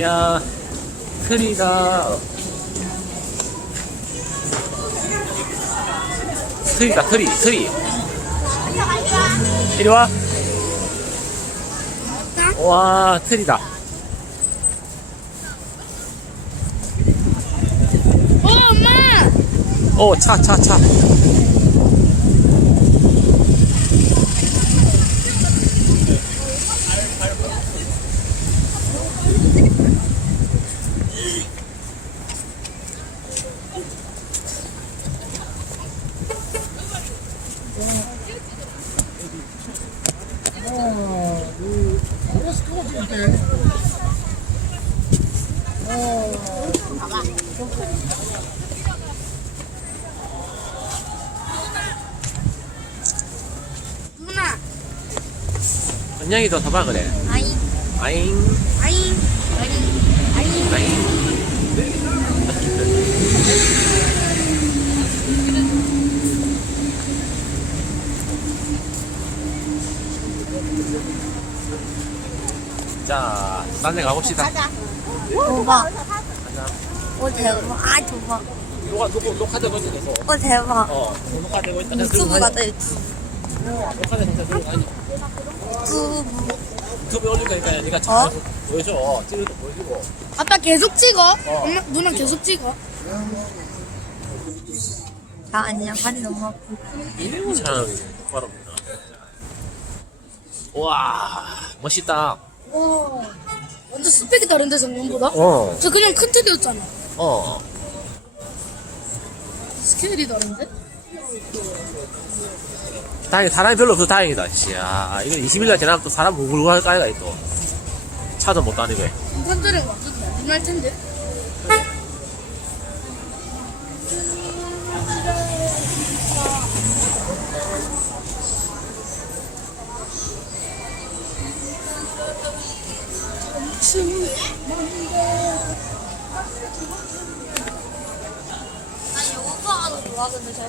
야, 트리다. 트리다, 트리, 트리. 이리 와. 와, 트리다. 어, 엄마! 오, 차, 차, 차. 누나! 더 서봐, 그래. 아잉, 아잉, 아잉, 아잉, 아잉. 아잉. 자, 딴 데 가봅시다. 가자. 도박. 가자. 오, 대박. 아, 도박. 녹화, 녹화, 녹화되고 있어, 계속. 오, 대박. 어, 녹화되고 있다. 유튜브 같다, 유튜브. 녹화되고 있다. 유튜브. 유튜브에 올릴 거니까 네가 어? 잘 보여줘. 찍을 거 보여주고. 아빠 계속 찍어? 어. 엄마, 누나 계속 찍어? 나 아니야. 발이 너무 아프. 참, 바로. 와, 멋있다. 와. 완전 스펙이 다른데, 작년보다? 어, 저 그냥 큰 틀이었잖아. 어. 스케일이 다른데? 다행히 사람이 별로 없어서 다행이다. 이야, 이거 20일날 지나면 또 사람 뭐 물고 할 까이가 또. 차도 못 다니고. 해. 인간들은 완전 난리날 텐데. 난 요거 하나 좋아, 근데 잘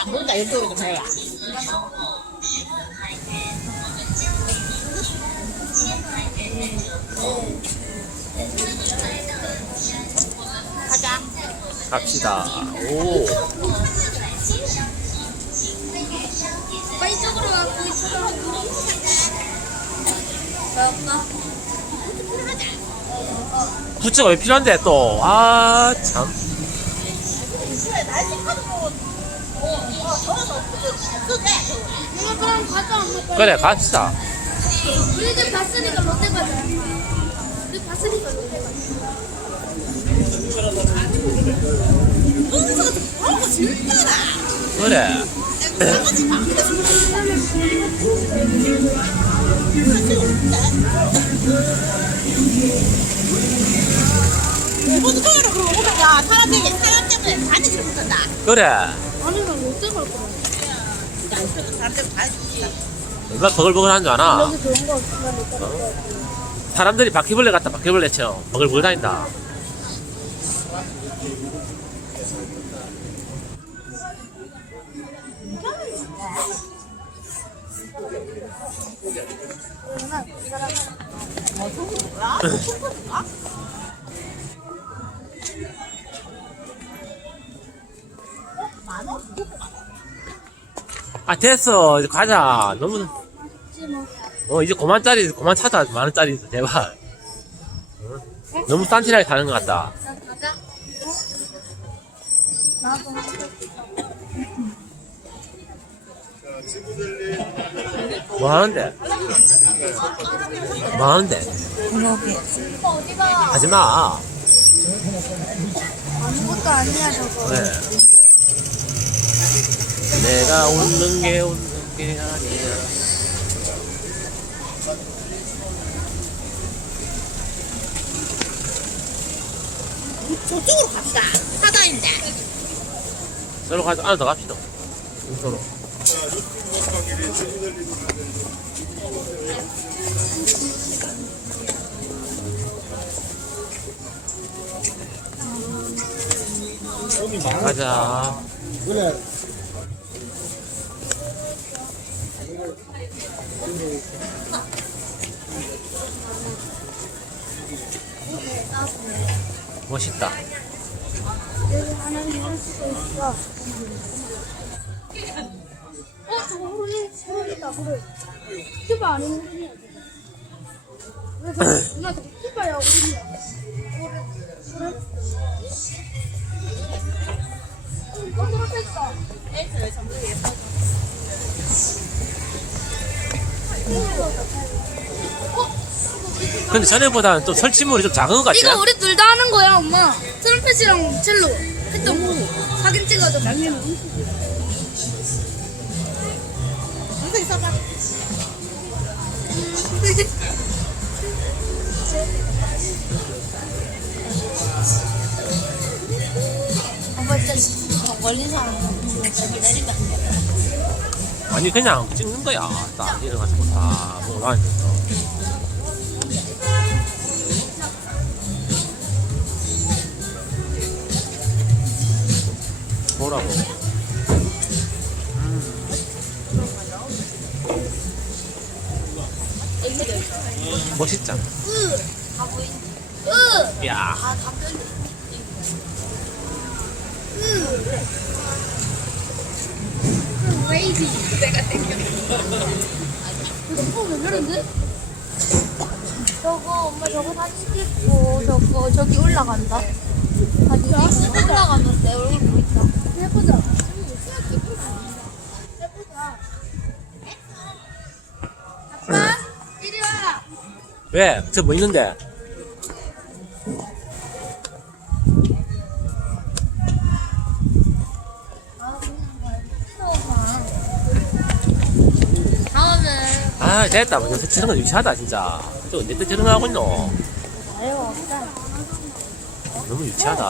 안 보인다. 이쪽으로 좀 해라. 가자. 갑시다. 오, 오빠 이쪽으로 와고 이쪽으로 나 부츠가 왜 필요한데 또? 아, 참. 누나 그럼 가자 엄마 빨리. 그래, 갑시다. 우리 집 봤으니까 롯데 가자 우리 봤으니까 롯데 가자 그래. 사람들이 사람 때문에 못한다. 그래. 다니지 못한다. 얼마나 버글버글한 줄 아나? 여기 좋은 거 없으면 사람들이 바퀴벌레 같다, 바퀴벌레처럼 버글버글 다닌다. 누 아, 됐어. 이제 가자. 너무, 어, 이제 그만 짜리, 그만 찾아. 많은 짜리 있어, 제발. 어? 너무 싼티하게 사는 것 같다. 자 가자 어? 나도 뭐 하는데? 뭐 하는데? 그러게 오빠 어디가 하지 마. 아무것도 아니야 저거 왜? 내가 웃는 게 웃는 게 아니야. 저쪽으로 갑시다. 사다인데. 서로 가서 안아서 갑시다. 서로. 가자. 그래. 멋있다. 여기 하나 있을 수도 있어. 어, 저거 후리, 후리다, 후리. 키바 아닌 후리야. 그래서, 누나 저거 키바야, 후리야. 후리, 후리. 어, 들어가 있어. 에이스 전부 예뻐. 근데 전에보다는 좀 설치물이 좀 작은 것 같지? 이거 우리 둘 다 하는 거야, 엄마. 트럼펫이랑 첼로 했던 거. 사진 찍어줘, 나중에. 선생님 써봐. 엄마 진짜 걸린 사람 내리면 안 돼. 아니 그냥 찍는 거야. 딱 일어나서 다 보고 나니까. 뭐라고? 멋있잖아. 으! 다 보이네. 으! 야, 아, 답변이. 으! 웨이지. 내가 땡겨. 이거 왜 저런데? 저거, 엄마 저거 사진 찍고, 저거, 저기 올라간다. 사진 찍고 올라가는데 얼굴 보인다. 예쁘다. 예쁘다. 아빠, 이리 와. 왜? 저 뭐 있는데? 아 됐다. 뭐 요새 저런 거 유치하다 진짜. 저 언제 때 저런 거 하고 있노? 아유 없다. 너무 유치하다.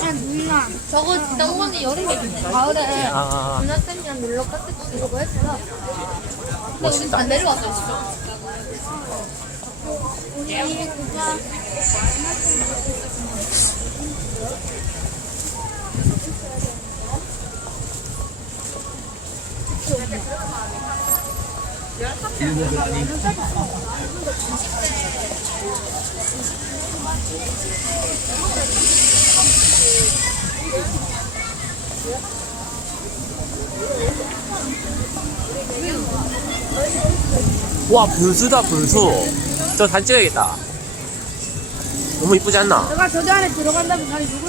아 누나 저거 저번에 여름에 가을에 아, 누나 쌤이랑 놀러 갔을 때 이거 했어. 근데 우리. 다 내려왔어 진짜. 우리 그거 와 불수다 불수. 저 사진 찍어야겠다. 너무 이쁘지 않나? 내가 저기 안에 들어간다면 다리 놓고?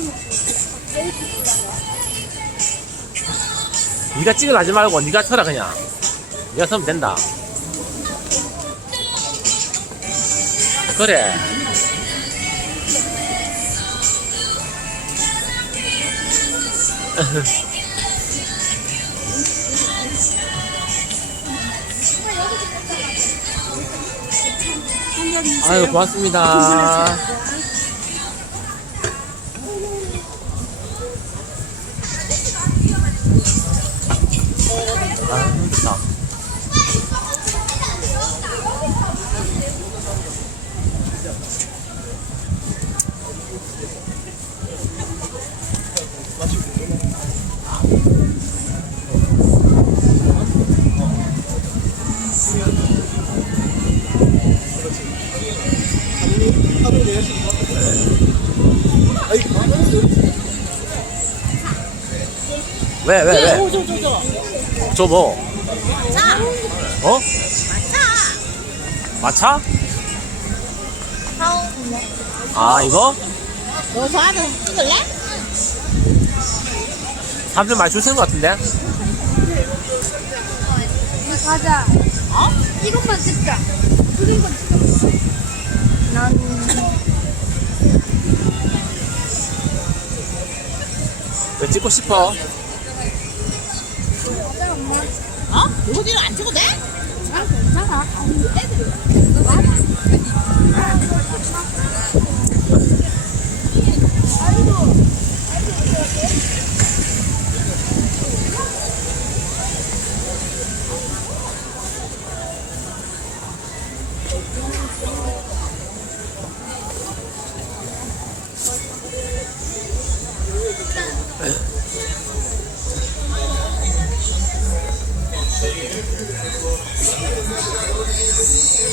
네가 찍으라지 말고 네가 쳐라 그냥. 네가 서면 된다. 그래. 아유 고맙습니다. 아 좋다. 왜 왜 왜? 오, 저. 저 뭐? 자, 어? 자. 마차? 사오네. 아 이거? 너저 안에 찍을래? 사람들 많이 줄 서는 것 같은데? 가자. 어? 이것만 찍자. 그린 건 찍어. 난왜 찍고 싶어? 어? 뒤로 안 찍어도 돼? 난 괜찮아. 애들.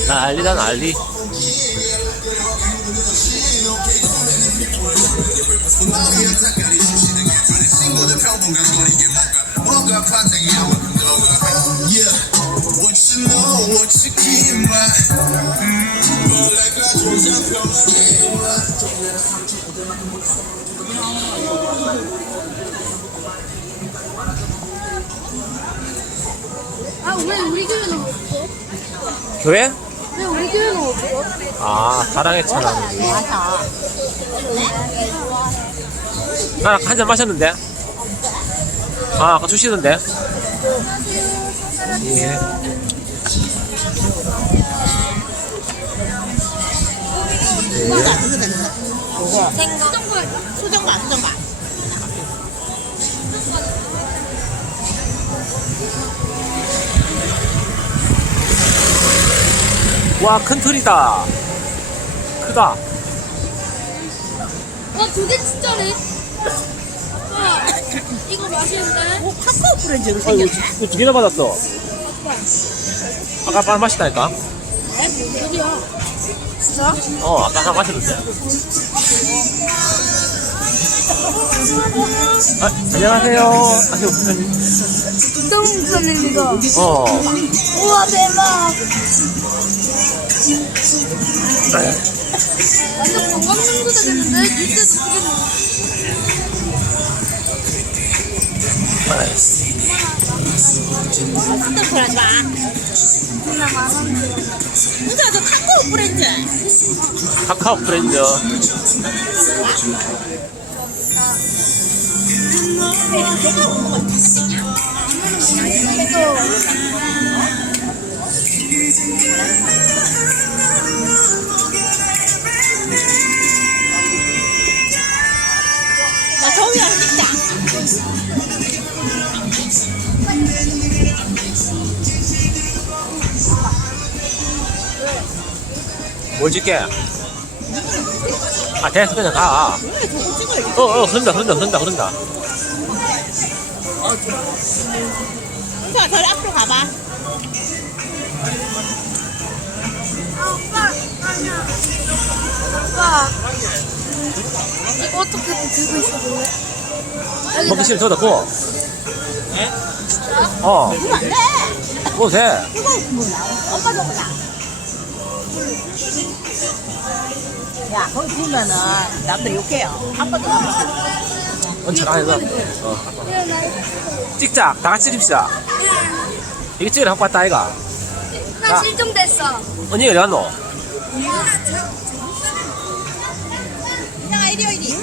난리다 난리. Mm, 아, 왜 우리 교회는 없어? 교회? 왜 우리 교회는 없어? 아 사랑의 찬양 나 아까 한잔 마셨는데 아 아까 주시던데 예. 그거 생각. 수정과 수정과 와 큰 틀이다 크다 와, 두개 진짜네. 와, 이거 맛있는데? 오 카카오 프렌즈로 아 이거, 생겼네 이거 두 개나 받았어 아까 하나 마셨다니까 어디야? 진짜? 어 아까 하나 마셨는데 아 안녕하세요 아주 김정은 목사님이다. 어 우와, 대박. 완전 관광명소가 되는데? 뉴스에도 그게 마. 진짜 저 카카오 프렌즈 카카오 나 뭘 줄게? 아 됐어 그냥 가. 어어 흐른다 흐른다 흐른다 흐른다. 은수야 저리 앞으로 가봐. 오빠, 아니야. 오빠. 이거 어떻게 들고 있어 볼래? 먹기 싫으면 저기다 구워. 어. 그러면 안돼! 구워 돼. 그거 뭐 엄마 저거다 야 거기 보면은 남들 욕해요 아빠도 언차 안에서 어. 찍자 다 같이 찍읍시다 이게 찍으러 갖고 왔다 아이가 나 실종됐어. 언니 어디 갔노? 이장아 이리 와 이리